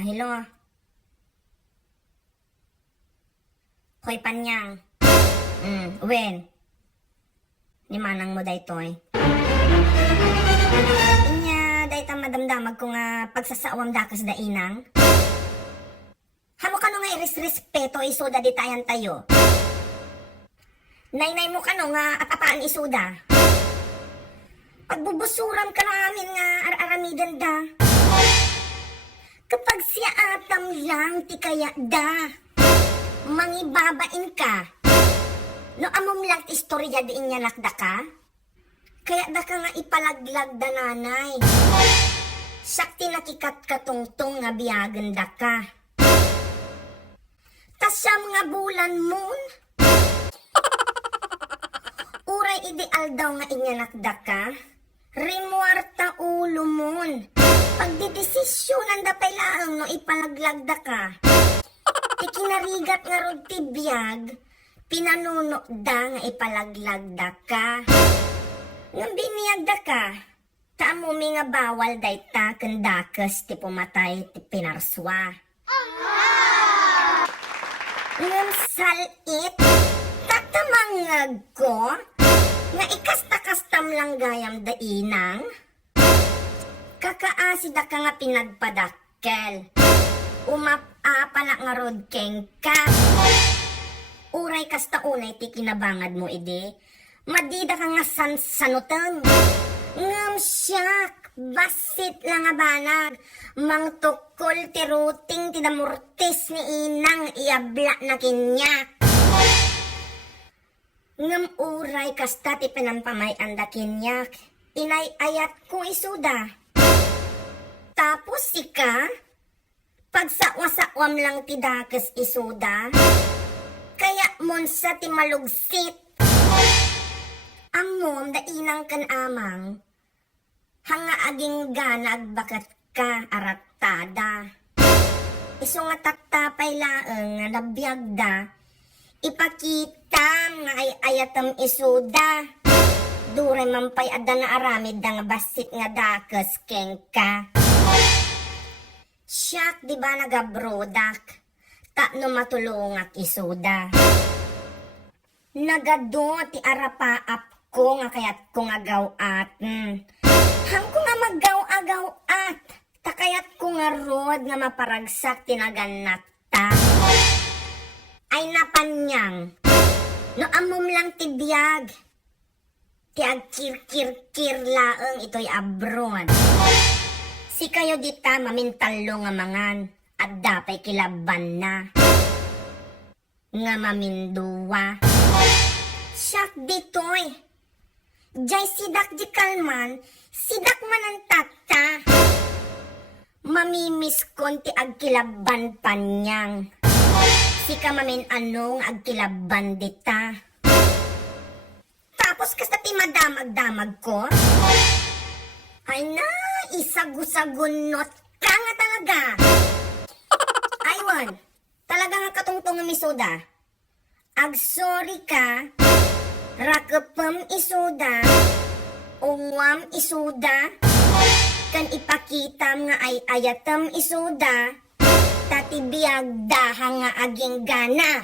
Hello. Hoy Panyang. Wen. Ni manang mo daytoy. Inya dayta madamdamag ko nga pagsasawam dakas da inang. Hamo ka no nga iris-respeto isuda di tayan tayo. Naynay mo ka no nga at-apaan isuda. Pagbubusuram ka na amin nga ar-aramidan da. Kapag siya atam lang ti kaya da. Mangibabain ka. No amom lang istorya di inya nakda ka. Kaya da ka nga ipalaglag da nanay. Sakti nakikat katungtong nga biyagan da ka. Tasyam nga bulan moon. Uray ideal daw nga inya nakda ka. Rimuarta ulo mon. Pagdidesisyonan da pailaang no ipalaglagda ka. Ikinarigat nga rod ti biyag, pinanuno da nga ipalaglagda ka. Ngam biniyagda ka, taamo mi nga bawal dayta kendakas ti pumatay ti pinarswa. Ngam salit, tatamangag ko, nga ikasta-kastam lang gayam da inang. Kakaasi da ka nga pinagpadakkel. Umapapala nga rod keng ka. Uray kasta unay ti kinabangad mo ide. Madida ka nga sansanutan. Ngam siyak, basit lang nga banag. Mangtukol ti ruting ti damurtis ni inang iabla na kinyak. Ngam uray kasta ti pinampamay anda kinyak. Inay ayat ko isuda. Tapos ika, pagsawasawam lang ti dakes isuda, kaya monsa ti malugsit. Amom da inang kan amang, hanga aging ganag bakat ka aratada. Iso nga taktapay laeng nga nabiyag da, ipakita nga ay ayatam isuda. Duray mampay ada na aramid da nga basit nga dakes keng ka. Siyak di ba nagabrodak? No matulungak isuda. Nagado ti arapaap ko nga kayat ko nga gawat. Hang ko nga maggaw-agaw-at. Takayat ko nga rod nga maparagsak tinaganat ta. Ay napanyang. No amom lang ti biyag. Ti agkir-kir-kir laeng ito'y abroad. Si kayo dita mamintalo nga mangan at dapay kilaban na. Nga maminduwa. Siyak ditoy. Jay sidak di kalman, sidak man ang tata. Mamimis konti agkilaban panyang. Si ka mamin anong agkilaban dita. Tapos kasta ti madamag-damag ko. Ay na, isagusagunot ka nga talaga. Aywan, talaga nga katungtong ng isuda. Ag-sorry ka, rakapam isuda, uwam isuda, kan ipakitam nga ay ayatam isuda, tatibiyag daha nga aging gana.